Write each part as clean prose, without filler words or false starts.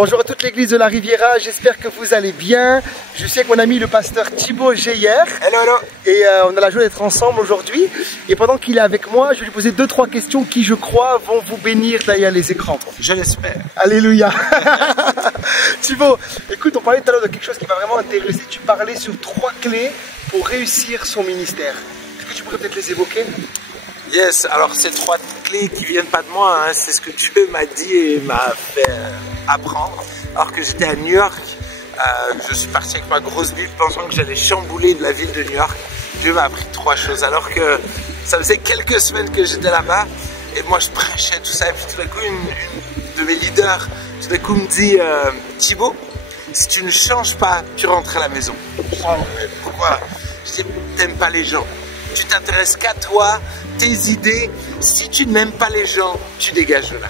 Bonjour à toute l'église de la Riviera, j'espère que vous allez bien. Je suis avec mon ami le pasteur Thibaut Geyer. Hello, hello. Et on a la joie d'être ensemble aujourd'hui. Et pendant qu'il est avec moi, je vais lui poser 2-3 questions qui, je crois, vont vous bénir derrière les écrans. Je l'espère. Alléluia. Thibaut, écoute, on parlait tout à l'heure de quelque chose qui m'a vraiment intéressé. Tu parlais sur 3 clés pour réussir son ministère. Est-ce que tu pourrais peut-être les évoquer? Yes, alors ces 3 clés qui viennent pas de moi, hein, c'est ce que Dieu m'a dit et m'a fait apprendre. Alors que j'étais à New York, je suis parti avec ma grosse Bible pensant que j'allais chambouler de la ville de New York. Dieu m'a appris 3 choses alors que ça faisait quelques semaines que j'étais là-bas et moi je prêchais tout ça et puis tout d'un coup une de mes leaders tout d'un coup me dit Thibaut, si tu ne changes pas, tu rentres à la maison. Je dis, pourquoi? Je dis, t'aimes pas les gens. Tu t'intéresses qu'à toi, tes idées. Si tu n'aimes pas les gens, tu dégages de là.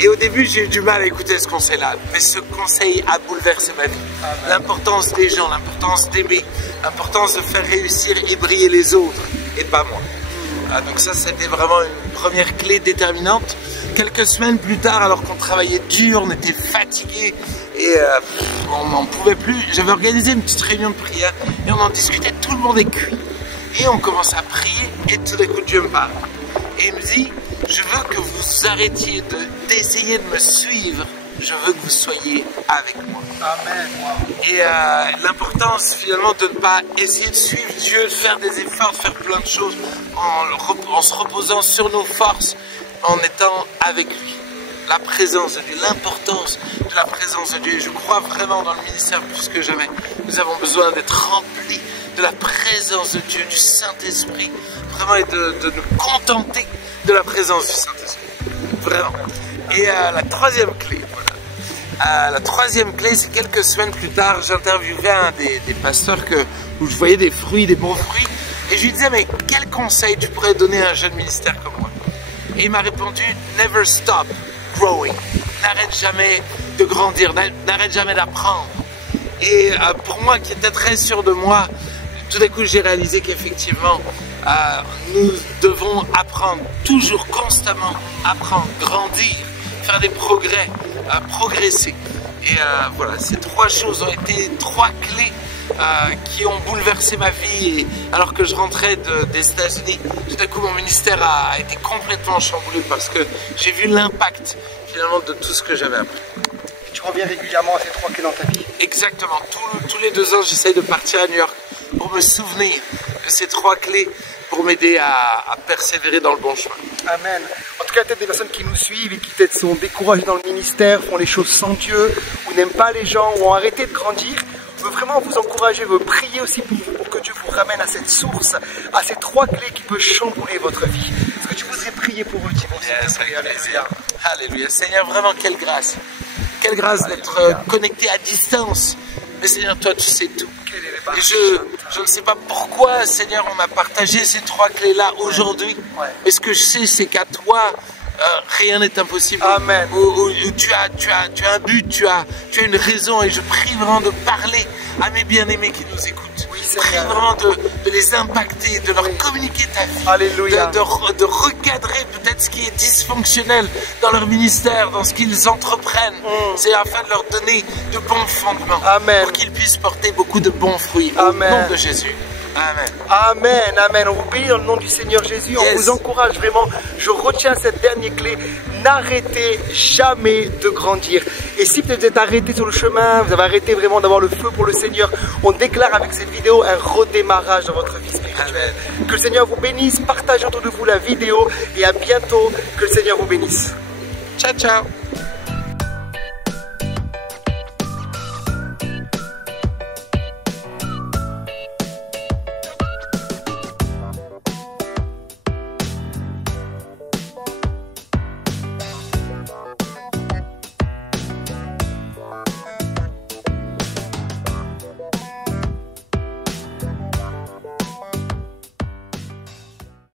Et au début, j'ai eu du mal à écouter ce conseil-là. Mais ce conseil a bouleversé ma vie. L'importance des gens, l'importance d'aimer, l'importance de faire réussir et briller les autres, et pas moi. Donc ça, c'était vraiment une première clé déterminante. Quelques semaines plus tard, alors qu'on travaillait dur, on était fatigués et on n'en pouvait plus, j'avais organisé une petite réunion de prière et on en discutait, tout le monde est cuit. Et on commence à prier et tout d'un coup Dieu me parle. Et il me dit, je veux que vous arrêtiez d'essayer de me suivre, je veux que vous soyez avec moi. Amen. Et l'importance finalement de ne pas essayer de suivre Dieu, de faire des efforts, de faire plein de choses en se reposant sur nos forces, en étant avec lui. La présence de Dieu, l'importance de la présence de Dieu. Et je crois vraiment dans le ministère plus que jamais. Nous avons besoin d'être remplis de la présence de Dieu, du Saint-Esprit, vraiment, et de nous contenter de la présence du Saint-Esprit. Vraiment. Et la 3e clé, voilà. La 3e clé, c'est quelques semaines plus tard, j'interviewais un des pasteurs où je voyais des fruits, des bons fruits, et je lui disais, mais quel conseil tu pourrais donner à un jeune ministère comme moi? Et il m'a répondu, never stop growing. N'arrête jamais de grandir, n'arrête jamais d'apprendre. Et pour moi qui étais très sûr de moi, tout d'un coup j'ai réalisé qu'effectivement nous devons apprendre, toujours constamment apprendre, grandir, faire des progrès, progresser. Et voilà, ces 3 choses ont été 3 clés qui ont bouleversé ma vie. Et alors que je rentrais des États-Unis, tout à coup mon ministère a été complètement chamboulé parce que j'ai vu l'impact finalement de tout ce que j'avais appris. Tu reviens régulièrement à ces 3 clés dans ta vie? Exactement, tous les 2 ans j'essaye de partir à New York pour me souvenir de ces 3 clés pour m'aider à persévérer dans le bon chemin. Amen. En tout cas, peut-être des personnes qui nous suivent et qui peut-être sont découragées dans le ministère, font les choses sans Dieu, ou n'aiment pas les gens, ou ont arrêté de grandir. Je veux vraiment vous encourager, je veux prier aussi pour vous, pour que Dieu vous ramène à cette source, à ces 3 clés qui peuvent chambouler votre vie. Est-ce que tu voudrais prier pour eux, Thibaut? Yes, alléluia. Alléluia. Seigneur, vraiment quelle grâce. Quelle grâce d'être connecté à distance. Mais Seigneur, toi, tu sais tout. Et je ne sais pas pourquoi, Seigneur, on a partagé ces 3 clés-là aujourd'hui. Mais ce que je sais, c'est qu'à toi, rien n'est impossible. Amen. Tu as un but, tu as une raison. Et je prie vraiment de parler à mes bien-aimés qui nous écoutent. Je prie vraiment de les impacter, de leur communiquer ta vie. Alléluia. De recadrer peut-être ce qui est dysfonctionnel dans leur ministère, dans ce qu'ils entreprennent. C'est afin de leur donner de bons fondements. Amen. Pour qu'ils puissent porter beaucoup de bons fruits. Amen. Au nom de Jésus. Amen. Amen, amen. On vous bénit dans le nom du Seigneur Jésus. On vous encourage vraiment. Je retiens cette dernière clé. N'arrêtez jamais de grandir. Et si peut-être vous êtes arrêté sur le chemin, vous avez arrêté vraiment d'avoir le feu pour le Seigneur, on déclare avec cette vidéo un redémarrage dans votre vie spirituelle. Que le Seigneur vous bénisse. Partagez autour de vous la vidéo et à bientôt. Que le Seigneur vous bénisse. Ciao, ciao.